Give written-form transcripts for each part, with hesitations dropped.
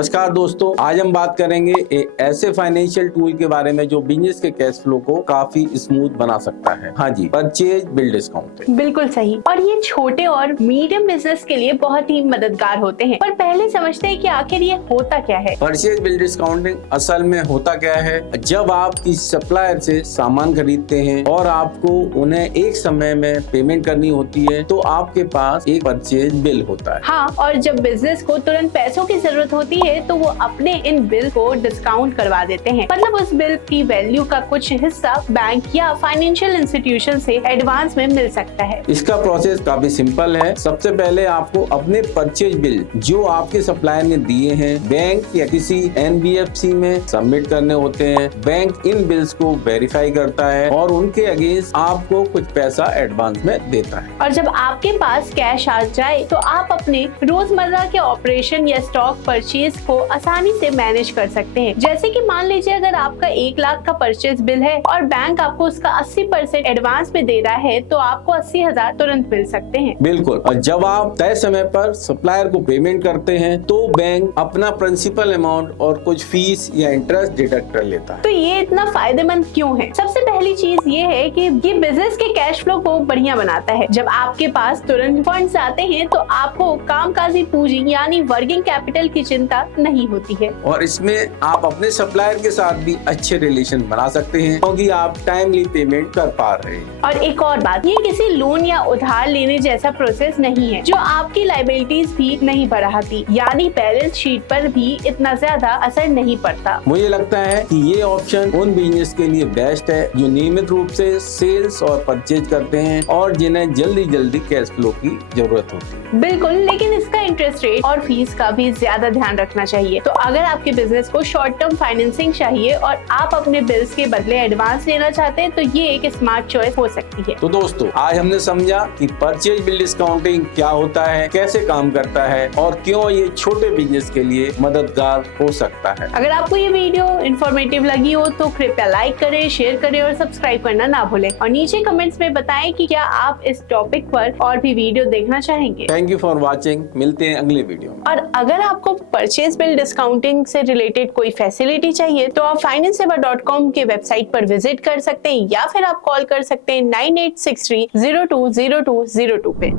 नमस्कार दोस्तों, आज हम बात करेंगे एक ऐसे फाइनेंशियल टूल के बारे में जो बिजनेस के कैश फ्लो को काफी स्मूथ बना सकता है। हाँ जी, परचेज बिल डिस्काउंटिंग। बिल्कुल सही। और ये छोटे और मीडियम बिजनेस के लिए बहुत ही मददगार होते हैं। पर पहले समझते हैं कि आखिर ये होता क्या है। परचेज बिल डिस्काउंटिंग असल में होता क्या है? जब आप किसी सप्लायर से सामान खरीदते हैं और आपको उन्हें एक समय में पेमेंट करनी होती है तो आपके पास एक परचेज बिल होता है। हाँ, और जब बिजनेस को तुरंत पैसों की जरूरत होती है तो वो अपने इन बिल को डिस्काउंट करवा देते हैं। मतलब उस बिल की वैल्यू का कुछ हिस्सा बैंक या फाइनेंशियल इंस्टीट्यूशन से एडवांस में मिल सकता है। इसका प्रोसेस काफी सिंपल है। सबसे पहले आपको अपने परचेज बिल जो आपके सप्लायर ने दिए हैं बैंक या किसी NBFC में सबमिट करने होते हैं। बैंक इन बिल्स को वेरीफाई करता है और उनके अगेंस्ट आपको कुछ पैसा एडवांस में देता है। और जब आपके पास कैश आ जाए तो आप अपने रोजमर्रा के ऑपरेशन या स्टॉक परचेज को आसानी से मैनेज कर सकते हैं। जैसे कि मान लीजिए अगर आपका 1 लाख का परचेज बिल है और बैंक आपको उसका 80% एडवांस में दे रहा है तो आपको 80,000 तुरंत मिल सकते हैं। बिल्कुल। और जब आप तय समय पर सप्लायर को पेमेंट करते हैं तो बैंक अपना प्रिंसिपल अमाउंट और कुछ फीस या इंटरेस्ट डिडक्ट कर लेता है। तो ये इतना फायदेमंद क्यों है? सबसे पहली चीज ये है कि ये बिजनेस के कैश फ्लो को बढ़िया बनाता है। जब आपके पास तुरंत फंड्स आते हैं तो आपको कामकाजी पूंजी यानी वर्किंग कैपिटल की चिंता नहीं होती है। और इसमें आप अपने सप्लायर के साथ भी अच्छे रिलेशन बना सकते हैं क्योंकि आप टाइमली पेमेंट कर पा रहे हैं। और एक और बात, ये किसी लोन या उधार लेने जैसा प्रोसेस नहीं है जो आपकी लायबिलिटीज भी नहीं बढ़ाती, यानी बैलेंस शीट पर भी इतना ज्यादा असर नहीं पड़ता। मुझे लगता है कि ये ऑप्शन उन बिजनेस के लिए बेस्ट है जो नियमित रूप से सेल्स और परचेज करते हैं और जिन्हें जल्दी कैश फ्लो की जरूरत होती है। बिल्कुल, लेकिन इसका इंटरेस्ट रेट और फीस का भी ज्यादा ध्यान रखना चाहिए। तो अगर आपके बिजनेस को शॉर्ट टर्म फाइनेंसिंग चाहिए और आप अपने बिल्स के बदले एडवांस लेना चाहते हैं तो ये एक स्मार्ट चॉइस हो सकती है। तो दोस्तों, आज हमने समझा कि परचेज बिल डिस्काउंटिंग क्या होता है, कैसे काम करता है और क्यों ये छोटे बिजनेस के लिए मददगार हो सकता है। अगर आपको ये वीडियो इन्फॉर्मेटिव लगी हो तो कृपया लाइक करें, शेयर करें और सब्सक्राइब करना ना भूलें। और नीचे कमेंट्स में बताएं कि क्या आप इस टॉपिक पर और भी वीडियो देखना चाहेंगे। Thank you for watching. मिलते हैं अगले वीडियो में। और अगर आपको परचेज बिल डिस्काउंटिंग से रिलेटेड कोई फैसिलिटी चाहिए तो आप financesaver.com के वेबसाइट पर विजिट कर सकते हैं या फिर आप कॉल कर सकते हैं 9863020202 पे।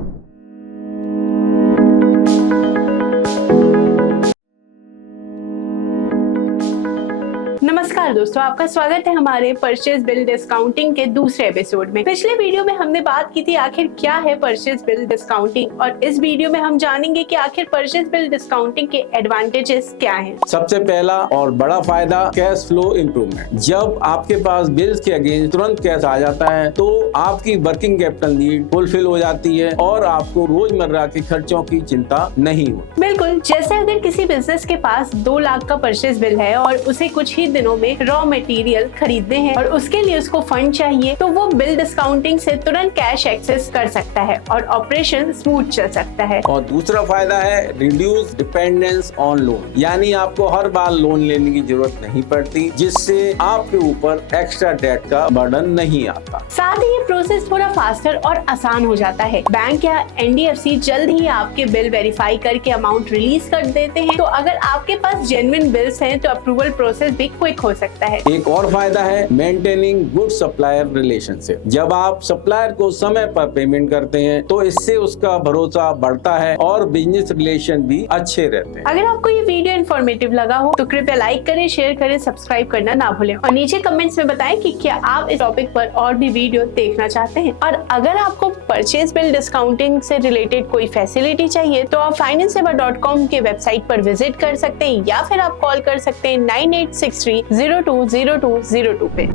नमस्कार दोस्तों, आपका स्वागत है हमारे परचेज बिल डिस्काउंटिंग के दूसरे एपिसोड में। पिछले वीडियो में हमने बात की थी आखिर क्या है परचेज बिल डिस्काउंटिंग, और इस वीडियो में हम जानेंगे कि आखिर परचेज बिल डिस्काउंटिंग के एडवांटेजेस क्या हैं। सबसे पहला और बड़ा फायदा कैश फ्लो इम्प्रूवमेंट। जब आपके पास बिल्स के अगेंस्ट तुरंत कैश आ जाता है तो आपकी वर्किंग कैपिटल नीड फुलफिल हो जाती है और आपको रोजमर्रा के खर्चों की चिंता नहीं होती। बिल्कुल, जैसे अगर किसी बिजनेस के पास 2 लाख का परचेज बिल है और उसे कुछ ही दिनों में रॉ मटेरियल खरीदने हैं और उसके लिए उसको फंड चाहिए तो वो बिल डिस्काउंटिंग से तुरंत कैश एक्सेस कर सकता है और ऑपरेशन स्मूथ चल सकता है। और दूसरा फायदा है रिड्यूस डिपेंडेंस ऑन लोन, यानी आपको हर बार लोन लेने की जरूरत नहीं पड़ती जिससे आपके ऊपर एक्स्ट्रा डेट का बर्डन नहीं आता। साथ ही ये प्रोसेस थोड़ा फास्टर और आसान हो जाता है। बैंक या NBFC जल्द ही आपके बिल वेरीफाई करके अमाउंट रिलीज कर देते हैं। तो अगर आपके पास जेन्युइन बिल्स हैं तो अप्रूवल प्रोसेस भी क्विक हो सकता है। एक और फायदा है मेंटेनिंग गुड सप्लायर रिलेशनशिप। जब आप सप्लायर को समय पर पेमेंट करते हैं तो इससे उसका भरोसा बढ़ता है और बिजनेस रिलेशन भी अच्छे रहते हैं। अगर आपको ये वीडियो इन्फॉर्मेटिव लगा हो तो कृपया लाइक करें, शेयर करें, सब्सक्राइब करना ना भूलें और नीचे कमेंट्स में बताएं कि क्या आप इस टॉपिक पर और भी वीडियो देखना चाहते हैं। और अगर आपको परचेज बिल डिस्काउंटिंग से रिलेटेड कोई फैसिलिटी चाहिए तो आप financesaver.com के वेबसाइट पर विजिट कर सकते हैं या फिर आप कॉल कर सकते हैं 9863020202 पे।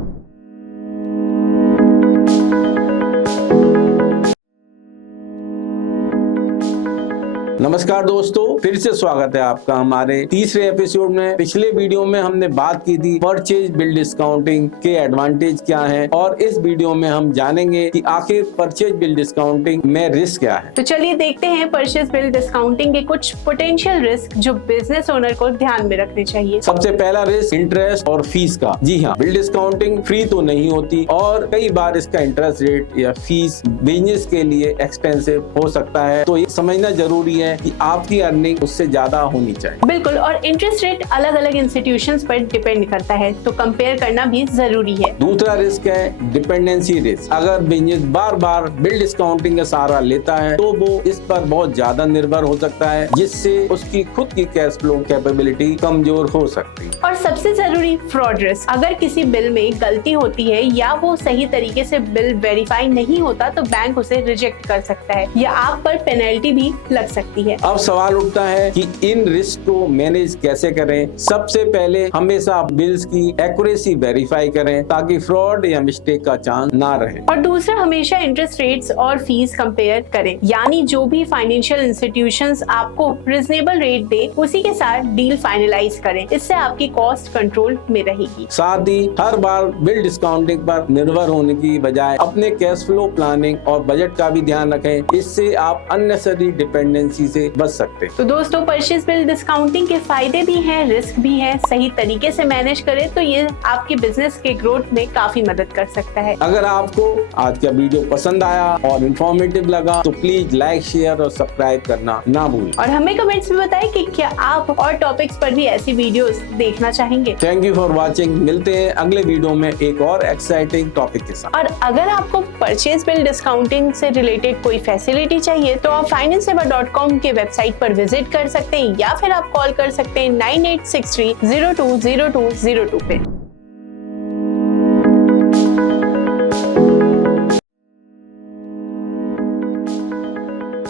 नमस्कार दोस्तों, फिर से स्वागत है आपका हमारे तीसरे एपिसोड में। पिछले वीडियो में हमने बात की थी परचेज बिल डिस्काउंटिंग के एडवांटेज क्या हैं और इस वीडियो में हम जानेंगे कि आखिर परचेज बिल डिस्काउंटिंग में रिस्क क्या है। तो चलिए देखते हैं परचेज बिल डिस्काउंटिंग के कुछ पोटेंशियल रिस्क जो बिजनेस ओनर को ध्यान में रखने चाहिए। सबसे पहला रिस्क इंटरेस्ट और फीस का। जी हाँ, बिल डिस्काउंटिंग फ्री तो नहीं होती और कई बार इसका इंटरेस्ट रेट या फीस बिजनेस के लिए एक्सपेंसिव हो सकता है, तो ये समझना जरूरी है है कि आपकी अर्निंग उससे ज्यादा होनी चाहिए। बिल्कुल, और इंटरेस्ट रेट अलग अलग इंस्टीट्यूशंस पर डिपेंड करता है, तो कंपेयर करना भी जरूरी है। दूसरा रिस्क है डिपेंडेंसी रिस्क। अगर बिजनेस बार बार बिल डिस्काउंटिंग का सहारा लेता है तो वो इस पर बहुत ज्यादा निर्भर हो सकता है, जिससे उसकी खुद की कैश फ्लो कैपेबिलिटी कमजोर हो सकती है। और सबसे जरूरी फ्रॉड रिस्क। अगर किसी बिल में गलती होती है या वो सही तरीके से बिल वेरीफाई नहीं होता तो बैंक उसे रिजेक्ट कर सकता है या आप पर पेनल्टी भी लग सकती है। अब सवाल उठता है कि इन रिस्क को मैनेज कैसे करें। सबसे पहले हमेशा बिल्स की एक्यूरेसी वेरीफाई करें ताकि फ्रॉड या मिस्टेक का चांस ना रहे। और दूसरा, हमेशा इंटरेस्ट रेट्स और फीस कंपेयर करें, यानी जो भी फाइनेंशियल इंस्टीट्यूशंस आपको रिजनेबल रेट दे उसी के साथ डील फाइनलाइज करें। इससे आपकी कॉस्ट कंट्रोल में रहेगी। साथ ही हर बार बिल डिस्काउंटिंग पर निर्भर होने की बजाय अपने कैश फ्लो प्लानिंग और बजट का भी ध्यान रखें। इससे आप अननेसेसरी डिपेंडेंसी से बच सकते हैं। तो दोस्तों, परचेज बिल डिस्काउंटिंग के फायदे भी हैं, रिस्क भी है। सही तरीके से मैनेज करें तो ये आपके बिजनेस के ग्रोथ में काफी मदद कर सकता है। अगर आपको आज का वीडियो पसंद आया और इन्फॉर्मेटिव लगा तो प्लीज लाइक, शेयर और सब्सक्राइब करना ना भूलें। और हमें कमेंट्स में बताएं कि क्या आप और टॉपिक्स पर भी ऐसी वीडियोस देखना चाहेंगे। Thank you for watching. मिलते हैं अगले वीडियो में एक और एक्साइटिंग टॉपिक के साथ। और अगर आपको परचेज बिल डिस्काउंटिंग से रिलेटेड कोई फैसिलिटी चाहिए तो आप financesaver.com के वेबसाइट पर विजिट कर सकते हैं या फिर आप कॉल कर सकते हैं 9863020202 पे।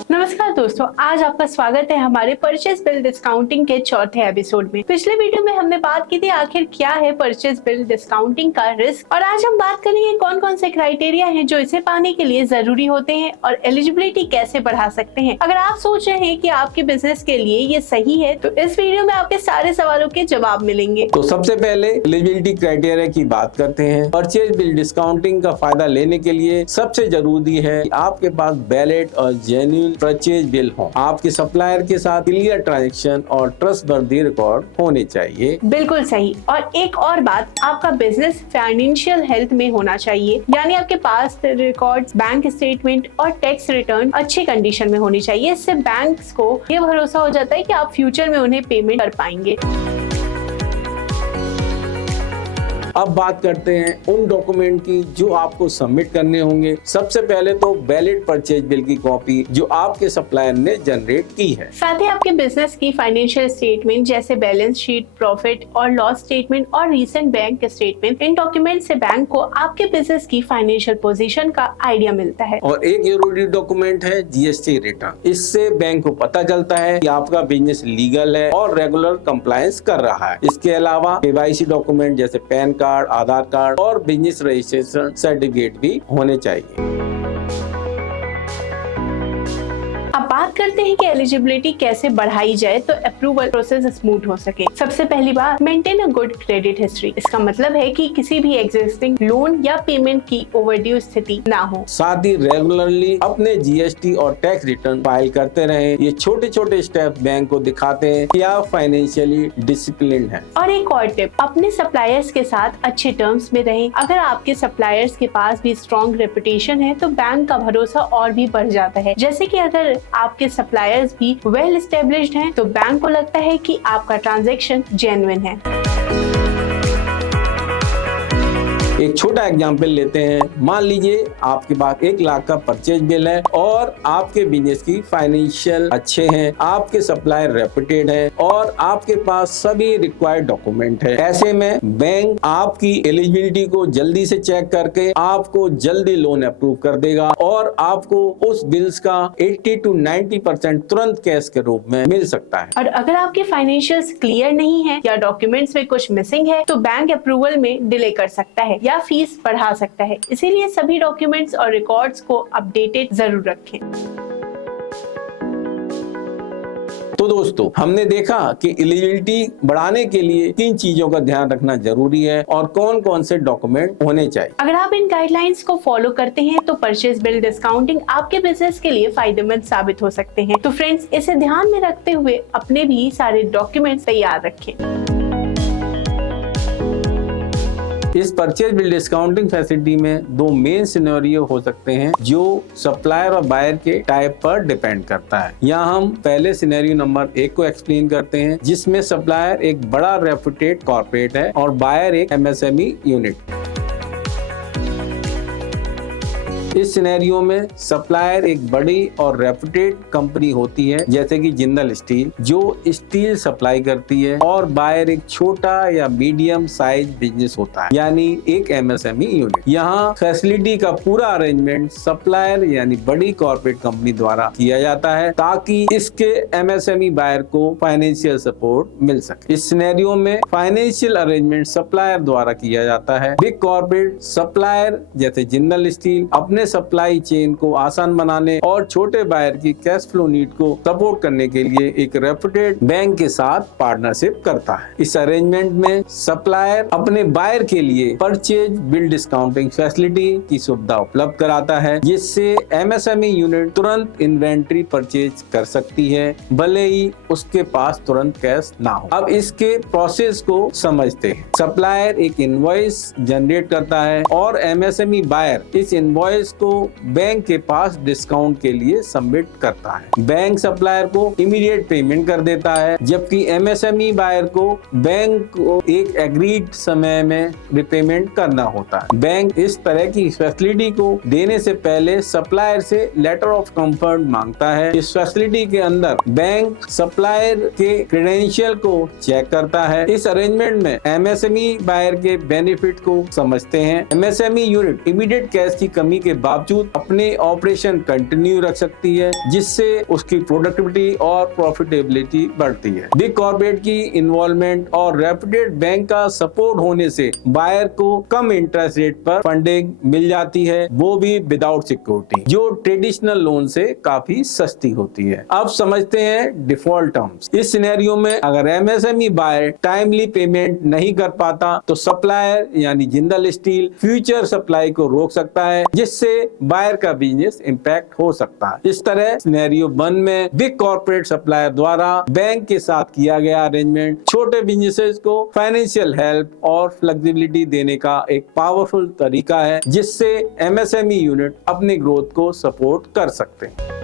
नमस्कार दोस्तों, आज आपका स्वागत है हमारे परचेज बिल डिस्काउंटिंग के चौथे एपिसोड में। पिछले वीडियो में हमने बात की थी आखिर क्या है परचेज बिल डिस्काउंटिंग का रिस्क, और आज हम बात करेंगे कौन कौन से क्राइटेरिया हैं जो इसे पाने के लिए जरूरी होते हैं और एलिजिबिलिटी कैसे बढ़ा सकते हैं। अगर आप सोच रहे हैं कि आपके बिजनेस के लिए ये सही है तो इस वीडियो में आपके सारे सवालों के जवाब मिलेंगे। तो सबसे पहले एलिजिबिलिटी क्राइटेरिया की बात करते हैं। परचेज बिल डिस्काउंटिंग का फायदा लेने के लिए सबसे जरूरी है कि आपके पास वैलिड और जेन्युइन परचेज बिल हो। आपके सप्लायर के साथ क्लियर ट्रांजैक्शन और ट्रस्टवर्दी रिकॉर्ड होने चाहिए। बिल्कुल सही। और एक और बात, आपका बिजनेस फाइनेंशियल हेल्थ में होना चाहिए, यानी आपके पास रिकॉर्ड्स, बैंक स्टेटमेंट और टैक्स रिटर्न अच्छी कंडीशन में होनी चाहिए। इससे बैंक्स को ये भरोसा हो जाता है कि आप फ्यूचर में उन्हें पेमेंट कर पाएंगे। अब बात करते हैं उन डॉक्यूमेंट की जो आपको सबमिट करने होंगे। सबसे पहले तो वैलिड परचेज बिल की कॉपी जो आपके सप्लायर ने जनरेट की है। साथ ही आपके बिजनेस की फाइनेंशियल स्टेटमेंट जैसे बैलेंस शीट, प्रॉफिट और लॉस स्टेटमेंट और रीसेंट बैंक स्टेटमेंट। इन डॉक्यूमेंट से बैंक को आपके बिजनेस की फाइनेंशियल पोजीशन का आइडिया मिलता है। और एक जरूरी डॉक्यूमेंट है जीएसटी रिटर्न। इससे बैंक को पता चलता है कि आपका बिजनेस लीगल है और रेगुलर कंप्लायंस कर रहा है। इसके अलावा केवाईसी डॉक्यूमेंट जैसे पैन कार्ड, आधार कार्ड और बिजनेस रजिस्ट्रेशन सर्टिफिकेट भी होने चाहिए। अब बात करते हैं कि एलिजिबिलिटी कैसे बढ़ाई जाए तो अप्रूवल प्रोसेस स्मूथ हो सके। सबसे पहली बात, maintain a good credit history. इसका मतलब है कि किसी भी एग्जिस्टिंग लोन या पेमेंट की ओवरड्यू स्थिति ना हो। साथ ही रेगुलरली अपने जीएसटी और टैक्स रिटर्न फाइल करते रहें। ये छोटे छोटे स्टेप बैंक को दिखाते हैं कि आप फाइनेंशियली डिसिप्लिन्ड हैं। और एक और टिप, अपने सप्लायर्स के साथ अच्छे टर्म्स में रहें। अगर आपके सप्लायर्स के पास भी स्ट्रॉन्ग रेपुटेशन है तो बैंक का भरोसा और भी बढ़ जाता है। जैसे कि अगर आपके सप्लायर्स भी वेल एस्टेब्लिश्ड हैं तो बैंक को लगता है कि आपका ट्रांजैक्शन जेन्युइन है। एक छोटा एग्जांपल लेते हैं। मान लीजिए आपके पास 1 लाख का परचेज बिल है और आपके बिजनेस की फाइनेंशियल अच्छे हैं, आपके सप्लायर रेपुटेड है और आपके पास सभी रिक्वायर्ड डॉक्यूमेंट है। ऐसे में बैंक आपकी एलिजिबिलिटी को जल्दी से चेक करके आपको जल्दी लोन अप्रूव कर देगा और आपको उस बिल्स का 80 to 90% तुरंत कैश के रूप में मिल सकता है। और अगर आपके फाइनेंशियल्स क्लियर नहीं है या डॉक्यूमेंट्स में कुछ मिसिंग है तो बैंक अप्रूवल में डिले कर सकता है या फीस बढ़ा सकता है। इसीलिए सभी डॉक्यूमेंट्स और रिकॉर्ड्स को अपडेटेड जरूर रखें। तो दोस्तों, हमने देखा कि एलिजिबिलिटी बढ़ाने के लिए किन चीजों का ध्यान रखना जरूरी है और कौन कौन से डॉक्यूमेंट होने चाहिए। अगर आप इन गाइडलाइंस को फॉलो करते हैं तो परचेज बिल डिस्काउंटिंग आपके बिजनेस के लिए फायदेमंद साबित हो सकते हैं। तो फ्रेंड्स, इसे ध्यान में रखते हुए अपने भी सारे डॉक्यूमेंट्स तैयार रखें। इस परचेज बिल डिस्काउंटिंग फैसिलिटी में दो मेन सिनेरियो हो सकते हैं जो सप्लायर और बायर के टाइप पर डिपेंड करता है। यहाँ हम पहले सिनेरियो नंबर 1 को एक्सप्लेन करते हैं, जिसमें सप्लायर एक बड़ा रेप्यूटेड कॉर्पोरेट है और बायर एक MSME यूनिट। इस सिनेरियो में सप्लायर एक बड़ी और रेप्यूटेड कंपनी होती है जैसे कि जिंदल स्टील, जो स्टील सप्लाई करती है, और बायर एक छोटा या मीडियम साइज बिजनेस होता है, यानी एक MSME यूनिट। यहाँ फैसिलिटी का पूरा अरेंजमेंट सप्लायर यानी बड़ी कॉर्पोरेट कंपनी द्वारा किया जाता है ताकि इसके MSME बायर को फाइनेंशियल सपोर्ट मिल सके। इस सिनेरियो में फाइनेंशियल अरेंजमेंट सप्लायर द्वारा किया जाता है। बिग कॉर्पोरेट सप्लायर जैसे जिंदल स्टील अपने सप्लाई चेन को आसान बनाने और छोटे बायर की कैश फ्लो नीड को सपोर्ट करने के लिए एक रेप्यूटेड बैंक के साथ पार्टनरशिप करता है। इस अरेंजमेंट में सप्लायर अपने बायर के लिए परचेज बिल डिस्काउंटिंग फैसिलिटी की सुविधा उपलब्ध कराता है, जिससे MSME यूनिट तुरंत इन्वेंट्री परचेज कर सकती है, भले ही उसके पास तुरंत कैश ना हो। अब इसके प्रोसेस को समझते हैं। सप्लायर एक इनवॉइस जनरेट करता है और MSME बायर इस इनवॉइस को बैंक के पास डिस्काउंट के लिए सबमिट करता है। बैंक सप्लायर को इमीडिएट पेमेंट कर देता है, जबकि MSME बायर को बैंक को एक एग्रीड समय में रिपेमेंट करना होता है। बैंक इस तरह की फैसिलिटी को देने से पहले सप्लायर से लेटर ऑफ कंफर्ट मांगता है। इस फैसिलिटी के अंदर बैंक सप्लायर के क्रेडेंशियल को चेक करता है। इस अरेंजमेंट में MSME बायर के बेनिफिट को समझते हैं। MSME यूनिट इमीडिएट कैश की कमी के बावजूद अपने ऑपरेशन कंटिन्यू रख सकती है, जिससे उसकी प्रोडक्टिविटी और प्रॉफिटेबिलिटी बढ़ती है। बिग कॉर्पोरेट की इन्वॉल्वमेंट और रेप्यूटेड बैंक का सपोर्ट होने से बायर को कम इंटरेस्ट रेट पर फंडिंग मिल जाती है, वो भी विदाउट सिक्योरिटी, जो ट्रेडिशनल लोन से काफी सस्ती होती है। अब समझते हैं डिफॉल्ट टर्म्स। इस सिनेरियो में अगर MSME बायर टाइमली पेमेंट नहीं कर पाता तो सप्लायर यानी जिंदल स्टील फ्यूचर सप्लाई को रोक सकता है, जिससे बायर का बिजनेस इंपैक्ट हो सकता है। इस तरह सिनेरियो 1 में बिग कॉर्पोरेट सप्लायर द्वारा बैंक के साथ किया गया अरेंजमेंट छोटे बिजनेसेस को फाइनेंशियल हेल्प और फ्लेक्सिबिलिटी देने का एक पावरफुल तरीका है, जिससे MSME यूनिट अपनी ग्रोथ को सपोर्ट कर सकते हैं।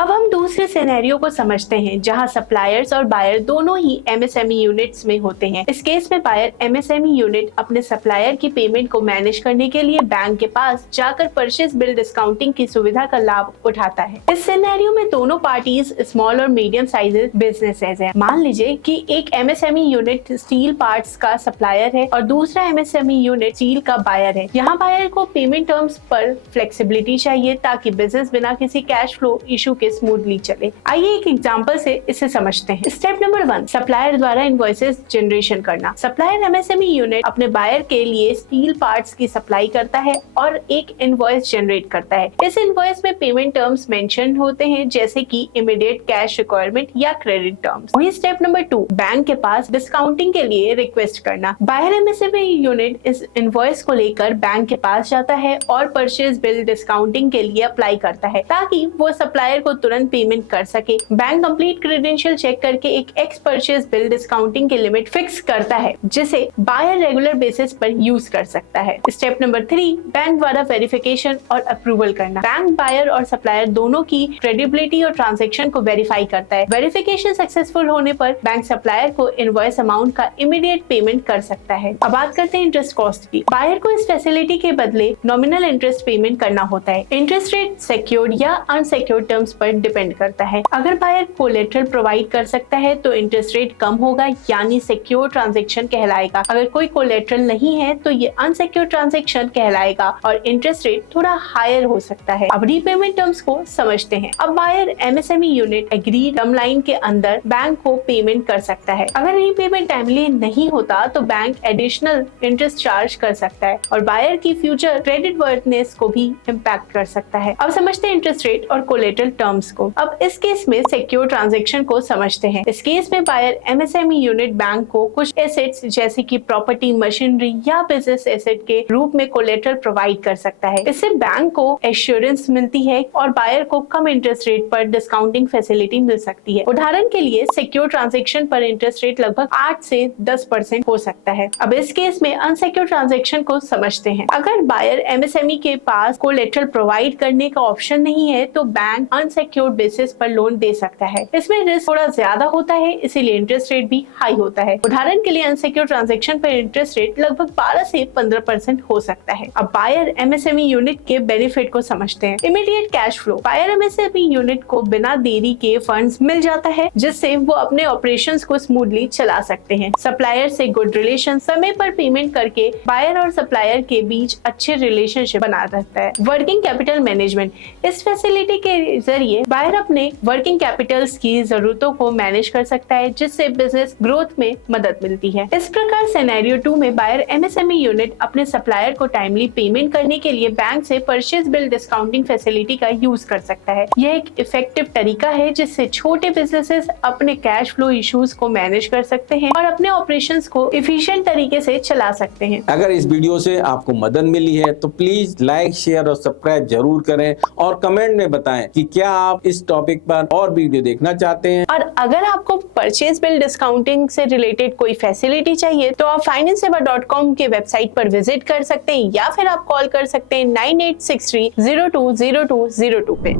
अब हम दूसरे सिनेरियो को समझते हैं, जहां सप्लायर्स और बायर दोनों ही MSME यूनिट्स में होते हैं। इस केस में बायर MSME यूनिट अपने सप्लायर की पेमेंट को मैनेज करने के लिए बैंक के पास जाकर परचेज बिल डिस्काउंटिंग की सुविधा का लाभ उठाता है। इस सिनेरियो में दोनों पार्टीज स्मॉल और मीडियम साइज बिजनेसेस हैं। मान लीजिए कि एक MSME यूनिट स्टील पार्ट्स का सप्लायर है और दूसरा MSME यूनिट स्टील का बायर है। यहाँ बायर को पेमेंट टर्म्स पर फ्लेक्सिबिलिटी चाहिए ताकि बिजनेस बिना किसी कैश फ्लो इशू के स्मूथली चले। आइए एक एग्जांपल से इसे समझते हैं। स्टेप नंबर 1, सप्लायर द्वारा इनवॉइसेस जनरेशन करना। सप्लायर MSME यूनिट अपने बायर के लिए स्टील पार्ट्स की सप्लाई करता है और एक इनवॉइस जनरेट करता है। इस इनवॉइस में पेमेंट टर्म्स मेंशन होते हैं, जैसे कि इमीडिएट कैश रिक्वायरमेंट या क्रेडिट टर्म्स। वहीं स्टेप नंबर 2, बैंक के पास डिस्काउंटिंग के लिए रिक्वेस्ट करना। बायर MSME यूनिट इस इनवॉइस को लेकर बैंक के पास जाता है और परचेज बिल डिस्काउंटिंग के लिए अप्लाई करता है ताकि वो सप्लायर को तुरंत पेमेंट कर सके। बैंक कंप्लीट क्रेडेंशियल चेक करके एक एक्स परचेज बिल डिस्काउंटिंग की लिमिट फिक्स करता है, जिसे बायर रेगुलर बेसिस पर यूज कर सकता है। स्टेप नंबर 3, बैंक द्वारा वेरिफिकेशन और अप्रूवल करना। बैंक बायर और सप्लायर दोनों की क्रेडिबिलिटी और ट्रांजैक्शन को वेरीफाई करता है। वेरिफिकेशन सक्सेसफुल होने पर बैंक सप्लायर को इनवॉइस अमाउंट का इमीडिएट पेमेंट कर सकता है। अब बात करते हैं इंटरेस्ट कॉस्ट की। बायर को इस फैसिलिटी के बदले नॉमिनल इंटरेस्ट पेमेंट करना होता है। इंटरेस्ट रेट सिक्योर्ड या अनसिक्योर्ड टर्म्स पर डिपेंड करता है। अगर बायर कोलेटरल प्रोवाइड कर सकता है तो इंटरेस्ट रेट कम होगा, यानी सिक्योर ट्रांजैक्शन कहलाएगा। अगर कोई कोलेटरल नहीं है तो ये अनसिक्योर ट्रांजैक्शन कहलाएगा और इंटरेस्ट रेट थोड़ा हायर हो सकता है। अब रीपेमेंट टर्म्स को समझते हैं। अब buyer MSME unit agree term line के अंदर बैंक को पेमेंट कर सकता है। अगर रीपेमेंट टाइमली नहीं होता तो बैंक एडिशनल इंटरेस्ट चार्ज कर सकता है और बायर की फ्यूचर क्रेडिट वर्थनेस को भी इम्पैक्ट कर सकता है। अब समझते हैं इंटरेस्ट रेट और कोलेटरल टर्म्स को। अब अब इस केस में सिक्योर ट्रांजैक्शन को समझते हैं। इस केस में बायर एमएसएमई यूनिट बैंक को कुछ एसेट्स जैसे कि प्रॉपर्टी, मशीनरी या बिजनेस एसेट के रूप में कोलेटरल प्रोवाइड कर सकता है। इससे बैंक को एश्योरेंस मिलती है और बायर को कम इंटरेस्ट रेट पर डिस्काउंटिंग फैसिलिटी मिल सकती है। उदाहरण के लिए सिक्योर ट्रांजैक्शन पर इंटरेस्ट रेट लगभग 8 से 10% हो सकता है। अब इस केस में अनसिक्योर ट्रांजैक्शन को समझते हैं। अगर बायर एमएसएमई के पास कोलेटरल प्रोवाइड करने का ऑप्शन नहीं है तो बैंक अनसिक्योर्ड बेसिस पर लोन दे सकता है। इसमें रिस्क थोड़ा ज्यादा होता है, इसीलिए इंटरेस्ट रेट भी हाई होता है। उदाहरण के लिए अनसिक्योर ट्रांजैक्शन पर इंटरेस्ट रेट लगभग 12 से 15% हो सकता है। अब बायर एमएसएमई यूनिट के बेनिफिट को समझते हैं। Immediate cash flow. Buyer MSME unit को बिना देरी के फंड्स मिल जाता है, जिससे वो अपने ऑपरेशंस को स्मूथली चला सकते हैं। सप्लायर से गुड रिलेशन, समय पर पेमेंट करके बायर और सप्लायर के बीच अच्छे रिलेशनशिप बना रहता है। Working capital management. इस फैसिलिटी के जरिए बायर अपने वर्किंग कैपिटल्स की जरूरतों को मैनेज कर सकता है, जिससे बिजनेस ग्रोथ में मदद मिलती है। इस प्रकार सिनेरियो 2 में बायर एमएसएमई यूनिट अपने सप्लायर को टाइमली पेमेंट करने के लिए बैंक से परचेज बिल डिस्काउंटिंग फैसिलिटी का यूज कर सकता है। यह एक इफेक्टिव तरीका है जिससे छोटे बिजनेसेस अपने कैश फ्लो इश्यूज को मैनेज कर सकते हैं और अपने ऑपरेशंस को एफिशिएंट तरीके से चला सकते हैं। अगर इस वीडियो से आपको मदद मिली है तो प्लीज लाइक, शेयर और सब्सक्राइब जरूर करें और कमेंट में बताएं कि क्या आप इस टॉपिक पर और वीडियो देखना चाहते हैं। और अगर आपको परचेज बिल डिस्काउंटिंग से रिलेटेड कोई फैसिलिटी चाहिए तो आप financesaver.com के वेबसाइट पर विजिट कर सकते हैं या फिर आप कॉल कर सकते हैं 9863020202 पे।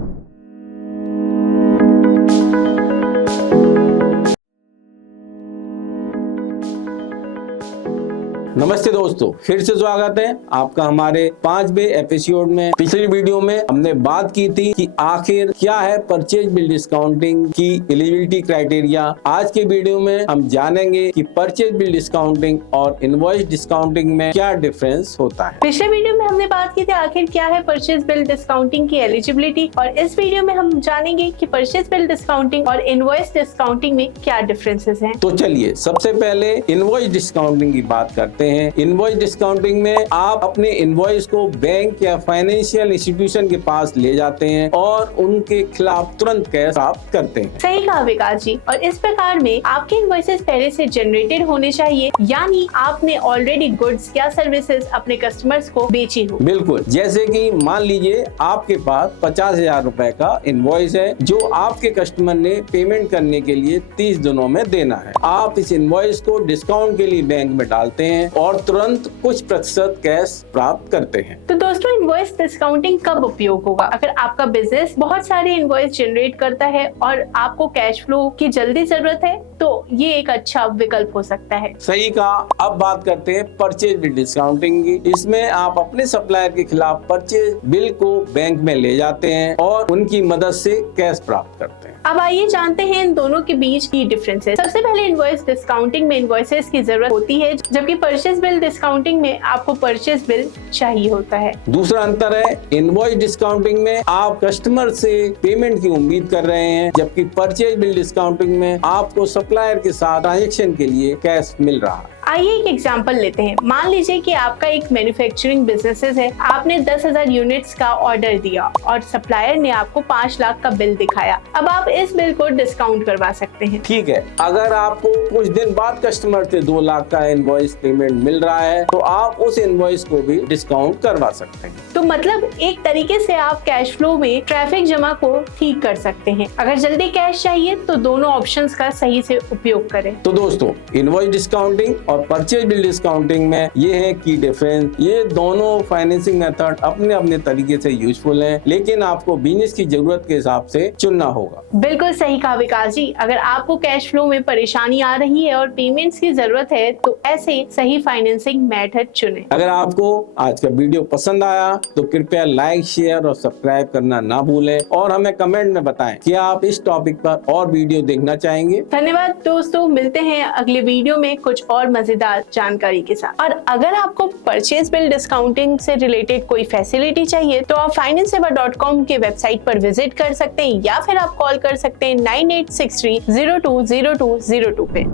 नमस्ते दोस्तों, फिर से स्वागत है आपका हमारे 5वें एपिसोड में। पिछली वीडियो में हमने बात की थी कि आखिर क्या है परचेज बिल डिस्काउंटिंग की एलिजिबिलिटी क्राइटेरिया। आज के वीडियो में हम जानेंगे कि परचेज बिल डिस्काउंटिंग और इनवॉइस डिस्काउंटिंग में क्या डिफरेंस होता है। पिछले वीडियो में हमने बात की थी आखिर क्या है परचेज बिल डिस्काउंटिंग की एलिजिबिलिटी, और इस वीडियो में हम जानेंगे कि परचेज बिल डिस्काउंटिंग और इनवॉइस डिस्काउंटिंग में क्या डिफरेंसेस हैं। तो चलिए सबसे पहले इनवॉइस डिस्काउंटिंग की बात करते हैं। इनवॉइस डिस्काउंटिंग में आप अपने इनवॉइस को बैंक या फाइनेंशियल इंस्टीट्यूशन के पास ले जाते हैं और उनके खिलाफ तुरंत कैश प्राप्त करते हैं। सही कहा विकास जी। और इस प्रकार में आपके इनवॉइसेस पहले से जनरेटेड होने चाहिए, यानी आपने ऑलरेडी गुड्स या सर्विसेज अपने कस्टमर्स को बेची हो। बिल्कुल, जैसे कि मान लीजिए आपके पास 50,000 रुपए का इनवॉइस है जो आपके कस्टमर ने पेमेंट करने के लिए 30 दिनों में देना है। आप इस इनवॉइस को डिस्काउंट के लिए बैंक में डालते हैं और तुरंत कुछ प्रतिशत कैश प्राप्त करते हैं। तो दोस्तों, इनवॉइस डिस्काउंटिंग कब उपयोग होगा? अगर आपका बिजनेस बहुत सारे इनवॉइस जनरेट करता है और आपको कैश फ्लो की जल्दी जरूरत है तो ये एक अच्छा विकल्प हो सकता है। सही कहा। अब बात करते हैं परचेज बिल डिस्काउंटिंग की। इसमें आप अपने सप्लायर के खिलाफ परचेज बिल को बैंक में ले जाते हैं और उनकी मदद से कैश प्राप्त करते हैं। अब आइए जानते हैं इन दोनों के बीच की डिफरेंसेस। सबसे पहले इनवॉइस डिस्काउंटिंग में इनवॉइसेस की जरूरत होती है, जबकि परचेज बिल डिस्काउंटिंग में आपको परचेज बिल चाहिए होता है। दूसरा अंतर है, इनवॉइस डिस्काउंटिंग में आप कस्टमर से पेमेंट की उम्मीद कर रहे हैं, जबकि परचेज बिल डिस्काउंटिंग में आपको सप्लायर के साथ ट्रांजैक्शन के लिए कैश मिल रहा है। आइए एक एग्जांपल लेते हैं। मान लीजिए कि आपका एक मैन्युफैक्चरिंग बिजनेस है। आपने 10,000 यूनिट्स का ऑर्डर दिया और सप्लायर ने आपको 5 लाख का बिल दिखाया। अब आप इस बिल को डिस्काउंट करवा सकते हैं। ठीक है, अगर आपको कुछ दिन बाद कस्टमर से 2 लाख का इनवॉइस पेमेंट मिल रहा है तो आप उस इनवॉइस को भी डिस्काउंट करवा सकते हैं। तो मतलब एक तरीके से आप कैश फ्लो में ट्रैफिक जमा को ठीक कर सकते हैं। अगर जल्दी कैश चाहिए तो दोनों ऑप्शंस का सही से उपयोग करें। तो दोस्तों, इनवॉइस डिस्काउंटिंग और परचेज बिल डिस्काउंटिंग में ये है की डिफरेंस। ये दोनों फाइनेंसिंग मेथड अपने अपने तरीके से यूजफुल हैं, लेकिन आपको बिजनेस की जरूरत के हिसाब से चुनना होगा। बिल्कुल सही कहा विकास जी। अगर आपको कैश फ्लो में परेशानी आ रही है और पेमेंट्स की जरूरत है तो ऐसे सही फाइनेंसिंग मेथड चुनें। अगर आपको आज का वीडियो पसंद आया तो कृपया लाइक, शेयर और सब्सक्राइब करना ना भूलें और हमें कमेंट में बताएं कि आप इस टॉपिक पर और वीडियो देखना चाहेंगे। धन्यवाद दोस्तों, मिलते हैं अगले वीडियो में कुछ और मजेदार जानकारी के साथ। और अगर आपको परचेज बिल डिस्काउंटिंग से रिलेटेड कोई फैसिलिटी चाहिए तो आप financesaver.com के वेबसाइट पर विजिट कर सकते हैं या फिर आप कॉल कर सकते हैं 9863020202 पे।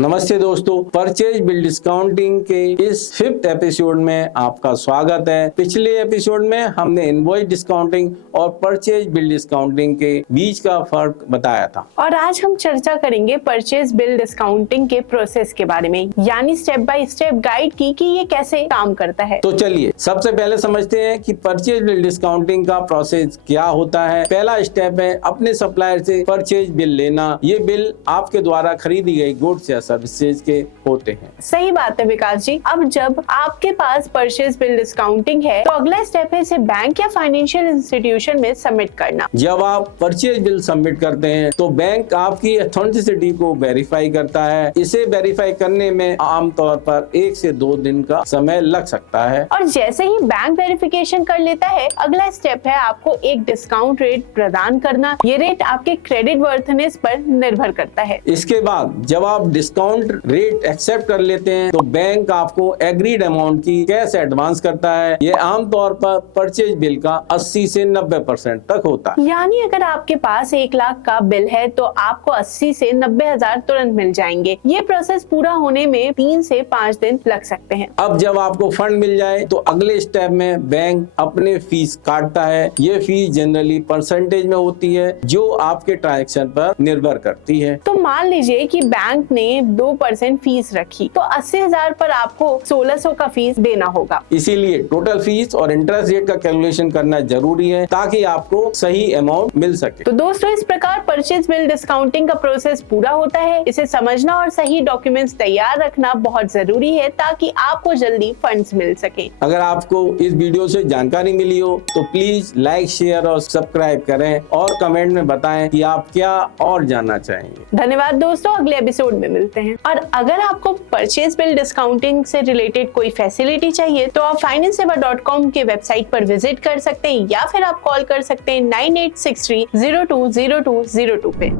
नमस्ते दोस्तों, परचेज बिल डिस्काउंटिंग के इस 5th एपिसोड में आपका स्वागत है। पिछले एपिसोड में हमने इनवॉइस डिस्काउंटिंग और परचेज बिल डिस्काउंटिंग के बीच का फर्क बताया था और आज हम चर्चा करेंगे परचेज बिल डिस्काउंटिंग के प्रोसेस के बारे में, यानी स्टेप बाय स्टेप गाइड की कि ये कैसे काम करता है। तो चलिए सबसे पहले समझते हैं कि परचेज बिल डिस्काउंटिंग का प्रोसेस क्या होता है। पहला स्टेप है अपने सप्लायर से परचेज बिल लेना। ये बिल आपके द्वारा खरीदी गई गुड्स या सर्विसेज के होते हैं। सही बात है विकास जी। अब जब आपके पास परचेज बिल डिस्काउंटिंग है तो अगला स्टेप है इसे बैंक या फाइनेंशियल इंस्टीट्यूशन में सबमिट करना। जब आप परचेज बिल सबमिट करते हैं तो बैंक आपकी ऑथेंटिसिटी को वेरीफाई करता है। इसे वेरीफाई करने में आमतौर पर 1 से 2 दिन का समय लग सकता है। और जैसे ही बैंक वेरिफिकेशन कर लेता है, अगला स्टेप है आपको एक डिस्काउंट रेट प्रदान करना। ये रेट आपके क्रेडिट वर्थनेस पर निर्भर करता है। इसके बाद जब आप डिस्काउंट रेट एक्सेप्ट कर लेते हैं तो बैंक आपको एग्रीड अमाउंट की कैश एडवांस करता है। ये आमतौर पर परचेज बिल का 80 से 90% तक होता है। यानी अगर आपके पास 1 लाख का बिल है तो आपको 80 से 90 हजार तुरंत मिल जाएंगे। ये प्रोसेस पूरा होने में 3 से 5 दिन लग सकते हैं। अब जब आपको फंड मिल जाए तो अगले स्टेप में बैंक अपने फीस काटता है। ये फीस जनरली परसेंटेज में होती है जो आपके ट्रांजैक्शन पर निर्भर करती है। तो मान लीजिए कि बैंक ने 2% फीस रखी तो 80,000 पर आपको 1600 का फीस देना होगा। इसीलिए टोटल फीस और इंटरेस्ट रेट का कैलकुलेशन करना जरूरी है ताकि आपको सही अमाउंट मिल सके। तो दोस्तों इस प्रकार परचेज बिल डिस्काउंटिंग का प्रोसेस पूरा होता है। इसे समझना और सही डॉक्यूमेंट्स तैयार रखना बहुत जरूरी है ताकि आपको जल्दी फंड्स मिल सके। अगर आपको इस वीडियो से जानकारी मिली हो तो प्लीज लाइक, शेयर और सब्सक्राइब करें और कमेंट में बताएं कि आप क्या और जानना चाहेंगे। धन्यवाद दोस्तों, अगले एपिसोड में मिलते हैं। और अगर आपको परचेज बिल डिस्काउंटिंग से रिलेटेड कोई फैसिलिटी चाहिए तो आप financeseva.com के वेबसाइट पर विजिट कर सकते हैं या फिर आप कॉल कर सकते हैं 9863020202 पे।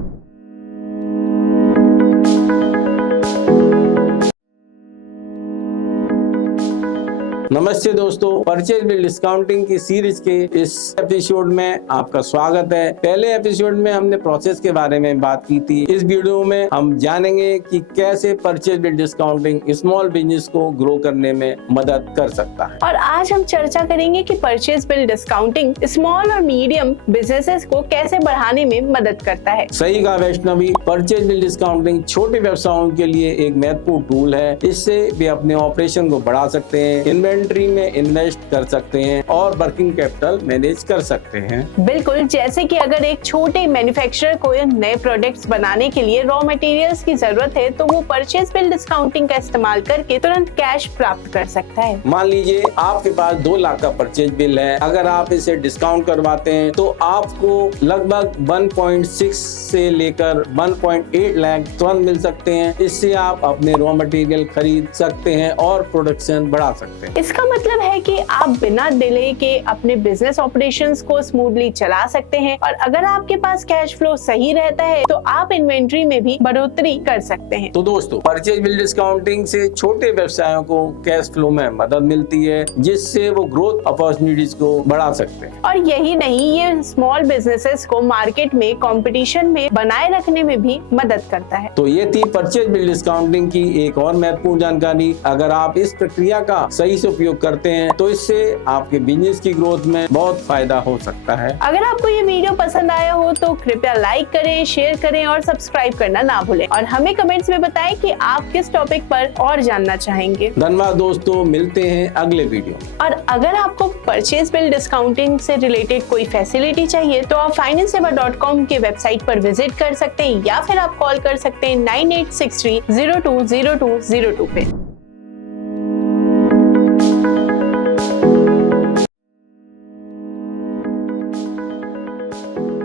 नमस्ते दोस्तों, परचेज बिल डिस्काउंटिंग की सीरीज के इस एपिसोड में आपका स्वागत है। पहले एपिसोड में हमने प्रोसेस के बारे में बात की थी। इस वीडियो में हम जानेंगे कि कैसे purchase bill discounting small business को ग्रो करने में मदद कर सकता है। और आज हम चर्चा करेंगे कि परचेज बिल डिस्काउंटिंग स्मॉल और मीडियम बिजनेसेस को कैसे बढ़ाने में मदद करता है। सही कहा वैष्णवी, परचेज बिल डिस्काउंटिंग छोटे व्यवसायों के लिए एक महत्वपूर्ण टूल है। इससे वे अपने ऑपरेशन को बढ़ा सकते हैं, इन्वेंट्री में इन्वेस्ट कर सकते हैं और वर्किंग कैपिटल मैनेज कर सकते हैं। बिल्कुल, जैसे कि अगर एक छोटे मैन्युफैक्चरर को नए प्रोडक्ट्स बनाने के लिए रॉ मटेरियल्स की जरूरत है तो वो परचेज बिल डिस्काउंटिंग का इस्तेमाल करके तुरंत कैश प्राप्त कर सकता है। मान लीजिए आपके पास 2 लाख का परचेज बिल है। अगर आप इसे डिस्काउंट करवाते हैं तो आपको लगभग 1.6 से लेकर 1.8 लाख तुरंत मिल सकते हैं। इससे आप अपने रॉ मटेरियल खरीद सकते हैं और प्रोडक्शन बढ़ा सकते हैं। इसका मतलब है कि आप बिना डिले के अपने बिजनेस ऑपरेशंस को स्मूथली चला सकते हैं और अगर आपके पास कैश फ्लो सही रहता है तो आप इन्वेंट्री में भी बढ़ोतरी कर सकते हैं। तो दोस्तों, परचेज बिल डिस्काउंटिंग से छोटे व्यवसायों को कैश फ्लो में मदद मिलती है जिससे वो ग्रोथ अपॉर्चुनिटीज को बढ़ा सकते हैं। और यही नहीं, ये स्मॉल बिजनेसेस को मार्केट में कंपटीशन में बनाए रखने में भी मदद करता है। तो ये थी परचेज बिल डिस्काउंटिंग की एक और महत्वपूर्ण जानकारी। अगर आप इस प्रक्रिया का सही से उपयोग करते हैं तो इससे आपके बिजनेस की ग्रोथ में बहुत फायदा हो सकता है। अगर आपको ये वीडियो पसंद आया हो तो कृपया लाइक करें, शेयर करें और सब्सक्राइब करना ना भूलें और हमें कमेंट्स में बताएं कि आप किस टॉपिक पर और जानना चाहेंगे। धन्यवाद दोस्तों, मिलते हैं अगले वीडियो। और अगर आपको परचेज बिल डिस्काउंटिंग से रिलेटेड कोई फैसिलिटी चाहिए तो आप financeseva.com के वेबसाइट पर विजिट कर सकते हैं या फिर आप कॉल कर सकते हैं 9863020202 पे।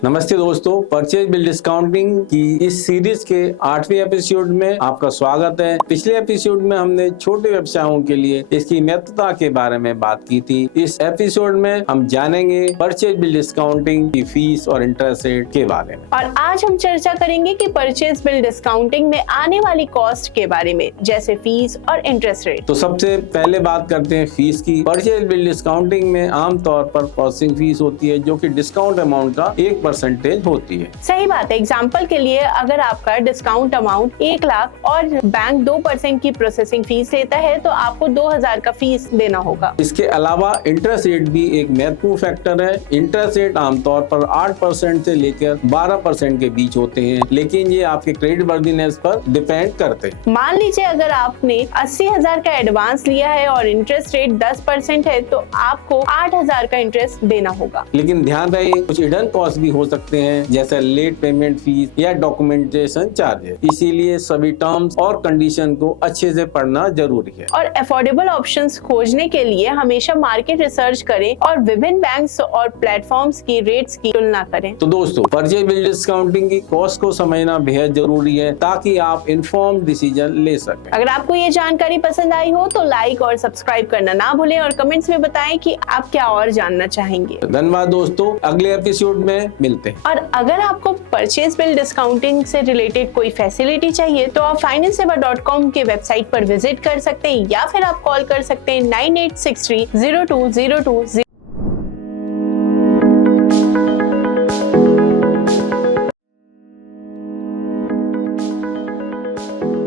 नमस्ते दोस्तों, परचेज बिल डिस्काउंटिंग की इस सीरीज के 8वें एपिसोड में आपका स्वागत है। पिछले एपिसोड में हमने छोटे व्यवसायों के लिए इसकी महत्वता के बारे में बात की थी। इस एपिसोड में हम जानेंगे परचेज बिल डिस्काउंटिंग की फीस और इंटरेस्ट रेट के बारे में। और आज हम चर्चा करेंगे कि परचेज बिल डिस्काउंटिंग में आने वाली कॉस्ट के बारे में, जैसे फीस और इंटरेस्ट रेट। तो सबसे पहले बात करते हैं फीस की। परचेज बिल डिस्काउंटिंग में आमतौर पर प्रोसेसिंग फीस होती है जो कि डिस्काउंट अमाउंट का 1% परसेंटेज होती है। सही बात है। एग्जाम्पल के लिए अगर आपका डिस्काउंट अमाउंट 1 लाख और बैंक 2% की प्रोसेसिंग फीस लेता है तो आपको 2000 का फीस देना होगा। इसके अलावा इंटरेस्ट रेट भी एक महत्वपूर्ण फैक्टर है। इंटरेस्ट रेट आमतौर पर 8% से लेकर 12% के बीच होते हैं, लेकिन ये आपके क्रेडिट वर्दीनेस पर डिपेंड करते हैं। मान लीजिए अगर आपने 80,000 का एडवांस लिया है और इंटरेस्ट रेट 10% है तो आपको 8,000 का इंटरेस्ट देना होगा। लेकिन ध्यान रहे कुछ हिडन कॉस्ट भी हो सकते हैं, जैसे लेट पेमेंट फीस या डॉक्यूमेंटेशन चार्जेस। इसीलिए सभी टर्म्स और कंडीशन को अच्छे से पढ़ना जरूरी है। और अफोर्डेबल ऑप्शंस खोजने के लिए हमेशा मार्केट रिसर्च करें और विभिन्न बैंक्स और प्लेटफॉर्म्स की रेट्स की तुलना करें। तो दोस्तों, परचेज बिल डिस्काउंटिंग की कॉस्ट को समझना बेहद जरूरी है ताकि आप इन्फॉर्म डिसीजन ले सकें। अगर आपको ये जानकारी पसंद आई हो तो लाइक और सब्सक्राइब करना ना भूलें और कमेंट्स में बताएं कि आप क्या और जानना चाहेंगे। धन्यवाद दोस्तों, अगले एपिसोड में मिलते हैं। और अगर आपको परचेज बिल डिस्काउंटिंग से रिलेटेड कोई फैसिलिटी चाहिए तो आप financesaver.com के वेबसाइट पर विजिट कर सकते हैं या फिर आप कॉल कर सकते हैं 98630202।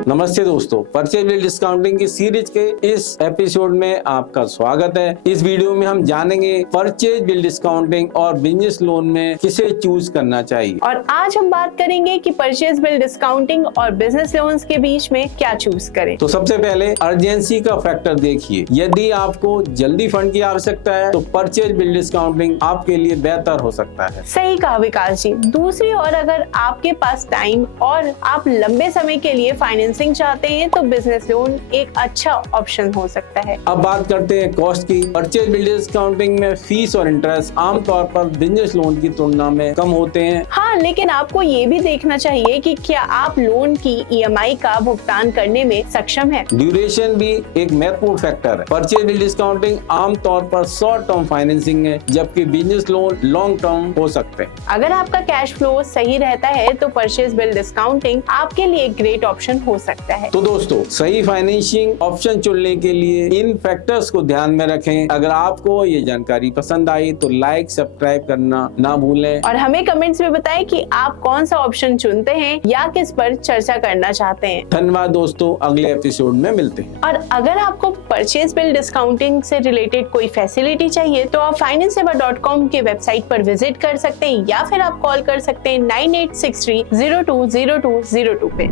नमस्ते दोस्तों, परचेज बिल डिस्काउंटिंग की सीरीज के इस एपिसोड में आपका स्वागत है। इस वीडियो में हम जानेंगे परचेज बिल डिस्काउंटिंग और बिजनेस लोन में किसे चूज करना चाहिए। और आज हम बात करेंगे कि परचेज बिल डिस्काउंटिंग और बिजनेस लोन्स के बीच में क्या चूज करें। तो सबसे पहले अर्जेंसी का फैक्टर देखिए। यदि आपको जल्दी फंड की आवश्यकता है तो परचेज बिल डिस्काउंटिंग आपके लिए बेहतर हो सकता है। सही कहा विकास जी। दूसरी ओर अगर आपके पास टाइम और आप लंबे समय के लिए फाइनेंसिंग चाहते हैं तो बिजनेस लोन एक अच्छा ऑप्शन हो सकता है। अब बात करते हैं कॉस्ट की। परचेज बिल डिस्काउंटिंग में फीस और इंटरेस्ट आमतौर पर बिजनेस लोन की तुलना में कम होते हैं। हाँ, लेकिन आपको ये भी देखना चाहिए कि क्या आप लोन की EMI का भुगतान करने में सक्षम है। ड्यूरेशन भी एक महत्वपूर्ण फैक्टर है। परचेज बिल डिस्काउंटिंग आमतौर पर शॉर्ट टर्म फाइनेंसिंग है, जबकि बिजनेस लोन लॉन्ग टर्म हो सकते हैं। अगर आपका कैश फ्लो सही रहता है तो परचेज बिल डिस्काउंटिंग आपके लिए एक ग्रेट ऑप्शन हो सकता है। तो दोस्तों, सही फाइनेंसिंग ऑप्शन चुनने के लिए इन फैक्टर्स को ध्यान में रखें। अगर आपको ये जानकारी पसंद आई तो लाइक सब्सक्राइब करना ना भूलें और हमें कमेंट्स में बताएं कि आप कौन सा ऑप्शन चुनते हैं या किस पर चर्चा करना चाहते हैं। धन्यवाद दोस्तों, अगले एपिसोड में मिलते हैं। और अगर आपको परचेज बिल डिस्काउंटिंग से रिलेटेड कोई फैसिलिटी चाहिए तो आप financesaver.com के वेबसाइट पर विजिट कर सकते हैं या फिर आप कॉल कर सकते हैं 9863020202 पे।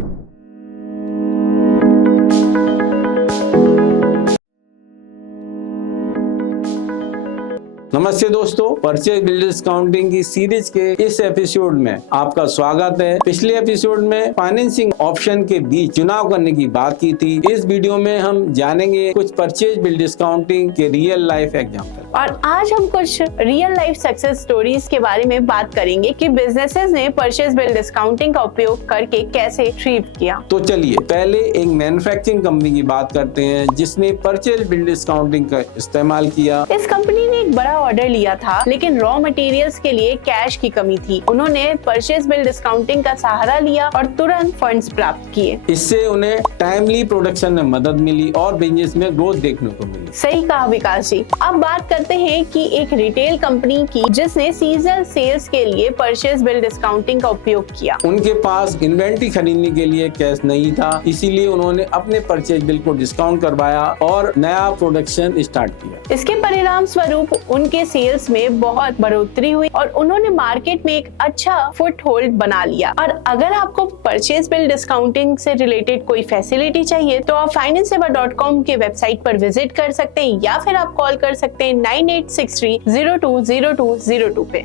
नमस्ते दोस्तों, परचेज बिल डिस्काउंटिंग की सीरीज के इस एपिसोड में आपका स्वागत है। पिछले एपिसोड में फाइनेंसिंग ऑप्शन के बीच चुनाव करने की बात की थी। इस वीडियो में हम जानेंगे कुछ परचेज बिल डिस्काउंटिंग के रियल लाइफ एग्जांपल। और आज हम कुछ रियल लाइफ सक्सेस स्टोरीज के बारे में बात करेंगे कि बिजनेसेस ने परचेज बिल डिस्काउंटिंग का उपयोग करके कैसे थ्रिव किया। तो चलिए पहले एक मैन्युफैक्चरिंग कंपनी की बात करते हैं जिसने परचेज बिल डिस्काउंटिंग का इस्तेमाल किया। इस कंपनी ने एक बड़ा ऑर्डर लिया था, लेकिन रॉ मटेरियल्स के लिए कैश की कमी थी। उन्होंने परचेज बिल डिस्काउंटिंग का सहारा लिया और तुरंत फंड्स प्राप्त किए। इससे उन्हें टाइमली प्रोडक्शन में मदद मिली और बिजनेस में ग्रोथ देखने को मिली। सही कहा विकास जी। अब बात करते हैं कि एक रिटेल कंपनी की जिसने सीजनल सेल्स के लिए परचेज बिल डिस्काउंटिंग का उपयोग किया। उनके पास इन्वेंट्री खरीदने के लिए कैश नहीं था, इसीलिए उन्होंने अपने परचेज बिल को डिस्काउंट करवाया और नया प्रोडक्शन स्टार्ट किया। इसके परिणाम स्वरूप उनके सेल्स में बहुत बढ़ोतरी हुई और उन्होंने मार्केट में एक अच्छा फुट होल्ड बना लिया। और अगर आपको परचेज बिल डिस्काउंटिंग से रिलेटेड कोई फैसिलिटी चाहिए तो आप financesaver.com के वेबसाइट पर विजिट कर सकते हैं या फिर आप कॉल कर सकते हैं 9863020202 पे।